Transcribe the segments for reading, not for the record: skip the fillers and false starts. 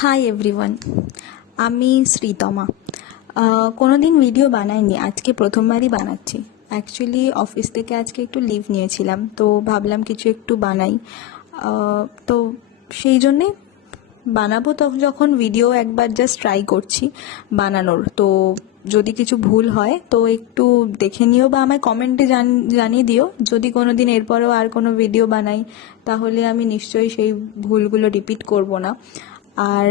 Hi everyone, আমি শ্রীতমা। কোনোদিন video বানাইনি, আজকে প্রথমবারই বানাচ্ছি। অ্যাকচুয়ালি অফিস থেকে আজকে একটু লিভ নিয়েছিলাম, তো ভাবলাম কিছু একটু বানাই। তো সেই জন্যে বানাবো, তো যখন ভিডিও একবার জাস্ট ট্রাই করছি বানানোর, তো যদি কিছু ভুল হয় তো একটু দেখে নিও বা আমায় কমেন্টে জানিয়ে দিও। যদি কোনো দিন এরপরেও আর কোনো ভিডিও বানাই তাহলে আমি নিশ্চয়ই সেই ভুলগুলো রিপিট করব না। আর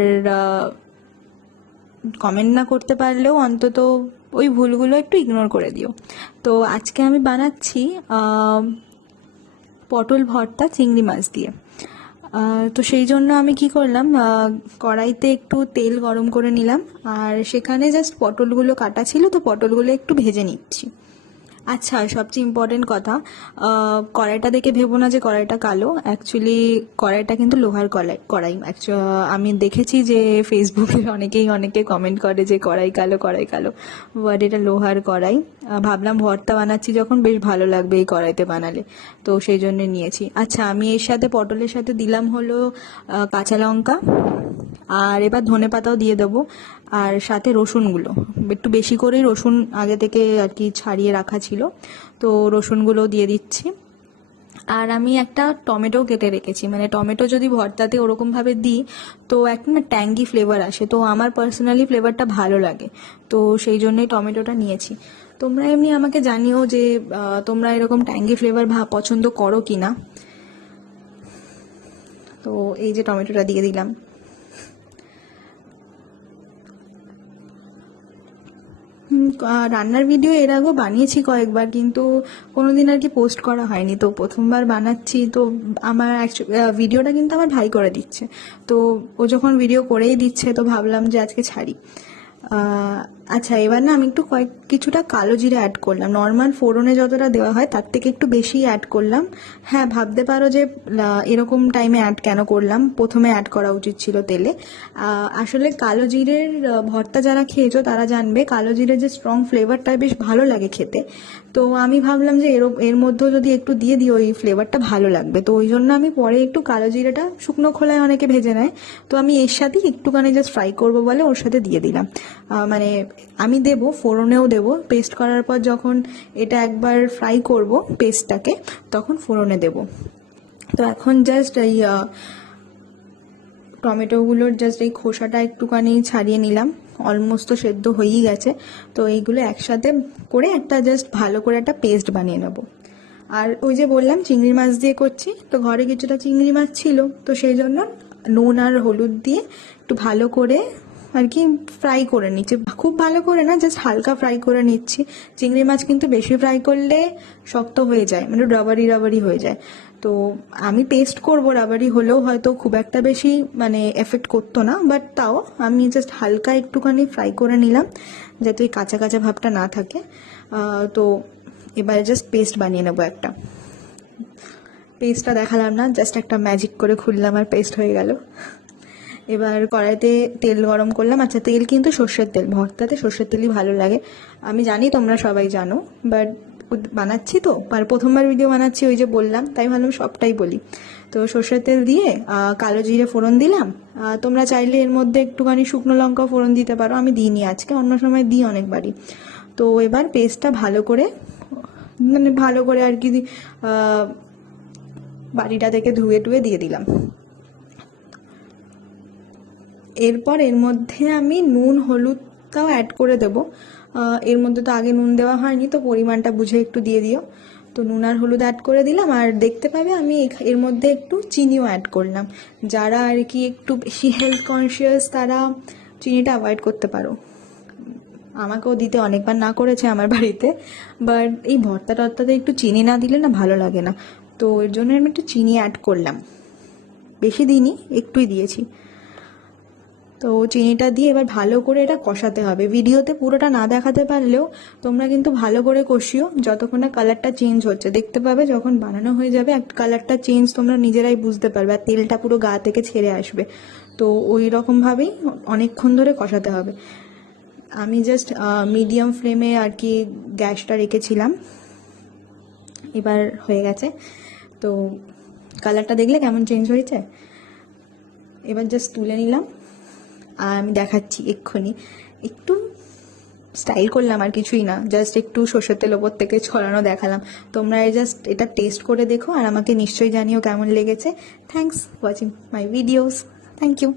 কমেন্ট না করতে পারলেও অন্তত ওই ভুলগুলো একটু ইগনোর করে দিও। তো আজকে আমি বানাচ্ছি পটল ভর্তা চিংড়ি মাছ দিয়ে। তো সেই জন্য আমি কি করলাম, কড়াইতে একটু তেল গরম করে নিলাম, আর সেখানে জাস্ট পটলগুলো কাটা ছিল, তো পটলগুলো একটু ভেজে নিচ্ছি। আচ্ছা, সবচেয়ে ইম্পর্টেন্ট কথা, কড়াইটা দেখে ভেবো না যে কড়াইটা কালো। অ্যাকচুয়ালি কড়াইটা কিন্তু লোহার কড়াই। আমি দেখেছি যে ফেসবুকে অনেকে কমেন্ট করে যে কড়াই কালো, কড়াই কালো, বাট এটা লোহার কড়াই। ভাবলাম ভর্তা বানাচ্ছি যখন বেশ ভালো লাগবে এই কড়াইতে বানালে, তো সেই জন্য নিয়েছি। আচ্ছা, আমি এর সাথে পটলের সাথে দিলাম হলো কাঁচা লঙ্কা, আর এবার ধনেপাতাও দিয়ে দেবো, আর সাথে রসুনগুলো একটু বেশি করেই, রসুন আগে থেকে আর কি ছাড়িয়ে রাখা ছিল, তো রসুনগুলো দিয়ে দিচ্ছি। আর আমি একটা টমেটো কেটে রেখেছি, মানে টমেটো যদি ভর্তাতে ওরকমভাবে দিই তো একটা না ট্যাঙ্গি ফ্লেভার আসে, তো আমার পার্সোনালি ফ্লেভারটা ভালো লাগে, তো সেই জন্যই টমেটোটা নিয়েছি। তোমরা এমনি আমাকে জানিও যে তোমরা এরকম ট্যাঙ্গি ফ্লেভার পছন্দ করো কি না। তো এই যে টমেটোটা দিয়ে দিলাম। রান্নার ভিডিও এর আগেও বানিয়েছি কয়েকবার, কিন্তু কোনোদিন আর কি পোস্ট করা হয়নি, তো প্রথমবার বানাচ্ছি। তো আমার ভিডিওটা কিন্তু আমার ভাই করে দিচ্ছে, তো ও যখন ভিডিও করেই দিচ্ছে তো ভাবলাম যে আজকে ছাড়ি। আচ্ছা, এবার না আমি একটু কিছুটা কালো জিরে অ্যাড করলাম, নর্মাল ফোড়নে যতটা দেওয়া হয় তার থেকে একটু বেশি অ্যাড করলাম। হ্যাঁ, ভাবতে পারো যে এরকম টাইমে অ্যাড কেন করলাম, প্রথমে অ্যাড করা উচিত ছিল তেলে। আসলে কালো জিরের ভর্তা যারা খেয়েছো তারা জানবে কালো জিরের যে স্ট্রং ফ্লেভারটা বেশ ভালো লাগে খেতে। তো আমি ভাবলাম যে এর মধ্যেও যদি একটু দিয়ে দিই ওই ফ্লেভারটা ভালো লাগবে, তো ওই জন্য আমি পরে একটু কালো জিরেটা শুকনো খোলায় অনেকে ভেজে নেয়, তো আমি এর সাথেই একটুখানি জাস্ট ফ্রাই করবো বলে ওর সাথে দিয়ে দিলাম। মানে আমি দেবো ফোড়নেও দেবো, পেস্ট করার পর যখন এটা একবার ফ্রাই করব পেস্টটাকে, তখন ফোড়নে দেব। তো এখন জাস্ট এই টমেটোগুলোর জাস্ট এই খোসাটা একটুখানি ছাড়িয়ে নিলাম, অলমোস্ট তো সেদ্ধ হয়েই গেছে। তো এইগুলো একসাথে করে একটা জাস্ট ভালো করে একটা পেস্ট বানিয়ে নেব। আর ওই যে বললাম চিংড়ি মাছ দিয়ে করছি, তো ঘরে কিছুটা চিংড়ি মাছ ছিল, তো সেই জন্য নুন আর হলুদ দিয়ে একটু ভালো করে আর কি ফ্রাই করে নিচ্ছি, খুব ভালো করে না, জাস্ট হালকা ফ্রাই করে নিচ্ছি। চিংড়ি মাছ কিন্তু বেশি ফ্রাই করলে শক্ত হয়ে যায়, মানে রাবারি রাবারি হয়ে যায়। তো আমি পেস্ট করব, রাবারি হলেও হয়তো খুব একটা বেশি মানে এফেক্ট করতো না, বাট তাও আমি জাস্ট হালকা একটুখানি ফ্রাই করে নিলাম যাতে ওই কাঁচা কাঁচা ভাবটা না থাকে। তো এবারে জাস্ট পেস্ট বানিয়ে নেবো একটা। পেস্টটা দেখালাম না, জাস্ট একটা ম্যাজিক করে খুললাম আর পেস্ট হয়ে গেল। এবার কড়াইতে তেল গরম করলাম। আচ্ছা, তেল কিন্তু সর্ষের তেল, ভর্তাতে সর্ষের তেলই ভালো লাগে। আমি জানি তোমরা সবাই জানো, বাট বানাচ্ছি তো, আর প্রথমবার ভিডিও বানাচ্ছি ওই যে বললাম, তাই ভাবলাম সবটাই বলি। তো সর্ষের তেল দিয়ে কালো জিরে ফোড়ন দিলাম। তোমরা চাইলে এর মধ্যে একটুখানি শুকনো লঙ্কা ফোড়ন দিতে পারো, আমি দিইনি আজকে, অন্য সময় দিই অনেকবারই। তো এবার পেস্টটা ভালো করে, মানে ভালো করে আর কি বাড়িটা থেকে ধুয়ে টুয়ে দিয়ে দিলাম। এরপর এর মধ্যে আমি নুন হলুদটাও অ্যাড করে দেব। এর মধ্যে তো আগে নুন দেওয়া হয়নি, তো পরিমাণটা বুঝে একটু দিয়ে দিও। তো নুন আর হলুদ অ্যাড করে দিলাম, আর দেখতে পাবে আমি এর মধ্যে একটু চিনিও অ্যাড করলাম। যারা আর কি একটু বেশি হেলথ কনসিয়াস তারা চিনিটা অ্যাভয়েড করতে পারো, আমাকেও দিতে অনেকবার না করেছে আমার বাড়িতে, বাট এই ভর্তা টর্তাতে একটু চিনি না দিলে না ভালো লাগে না, তো এর জন্য আমি একটু চিনি অ্যাড করলাম। বেশি দিইনি, একটুই দিয়েছি। তো চিনিটা দিয়ে এবার ভালো করে এটা কষাতে হবে। ভিডিওতে পুরোটা না দেখাতে পারলেও তোমরা কিন্তু ভালো করে কষিও যতক্ষণ না কালারটা চেঞ্জ হচ্ছে। দেখতে পাবে যখন বানানো হয়ে যাবে একটা কালারটা চেঞ্জ তোমরা নিজেরাই বুঝতে পারবে, আর তেলটা পুরো গা থেকে ছেড়ে আসবে। তো ওই রকমভাবেই অনেকক্ষণ ধরে কষাতে হবে। আমি জাস্ট মিডিয়াম ফ্লেমে আর কি গ্যাসটা রেখেছিলাম। এবার হয়ে গেছে, তো কালারটা দেখলে কেমন চেঞ্জ হয়েছে। এবার জাস্ট তুলে নিলাম আর আমি দেখাচ্ছি এক্ষুনি। একটু স্টাইল করলাম, আর কিছুই না, জাস্ট একটু সর্ষের তেল ওপর থেকে ছড়ানো দেখালাম। তোমরা জাস্ট এটা টেস্ট করে দেখো আর আমাকে নিশ্চয়ই জানিও কেমন লেগেছে। Thanks watching my videos. Thank you.